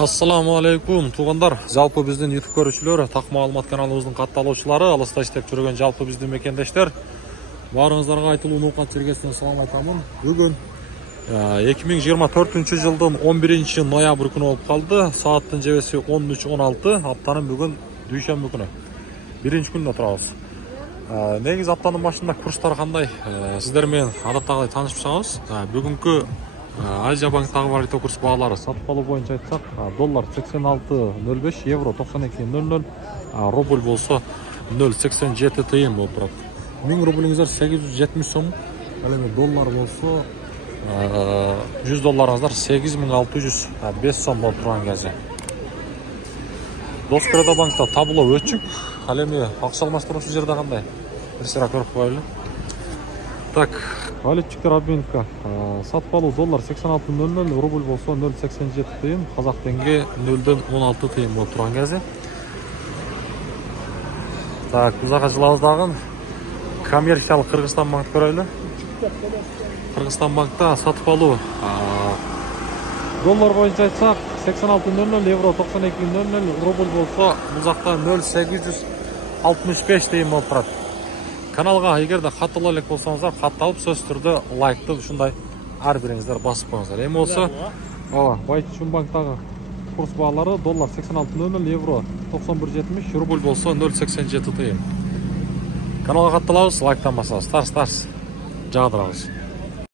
Ассаламу алейкум туғандар. Жалпы біздің YouTube көрушілері, тақ маалымат каналымыздың катталушылары, алыста іштеп жүрген жалпы біздің мекендештер. Барыңыздарға айтылуын оқат жергесінен салам айтамын. Бүгін 2024 жылдың 11 ноябрь күні болып қалды. Сааттың жебесі 13:16, аптаның бүгін дүйшембі күні. Бірінші күнде тұрабыз. Негіз аптаның башында курстар қандай? Сіздермен адаттағыдай танышып шығамыз. Бүгінгі Азия банктағы валюта курс бағалары сатып алу бойынша айтсақ, доллар 86.05, евро 92.00, рубль болса 0.87 тиын болып тұрады. 1000 рубліңіздер 870 сом, доллар болса 100 долларыңыздар 8605 сом болып тұрған кезде. Доскреда банкта табло өтчік, әлемде ақша алмастырушы жерде қандай? Бірсіра көріп қойылы. Так, валютчиктер обменка сатып алу доллар 86.00, рубль болса 0.87 тиын, қазақ теңге 0.16 тиын болып тұрған кезде. Так, бұзаға жылауыздағын коммерциялық Қырғызстан банк көрелі. Қырғызстан банкта сатып алу доллар бойынша айтсақ 86.00, евро 92.00, рубль болса бұзақта 0.865 тиын болып тұрады. Каналға егерде қатты лайк болсаңыздар, қатты алып сөз түрді лайкты үшіндай әрбіріңіздер басып қойыңыздар. Ең болса, Байчун банктағы курс бағалары доллар 86.00, евро 91.70, рубль болса 0.87 тиын. Каналға қатты лайктан басыңыз. Тарс, жадырағыз.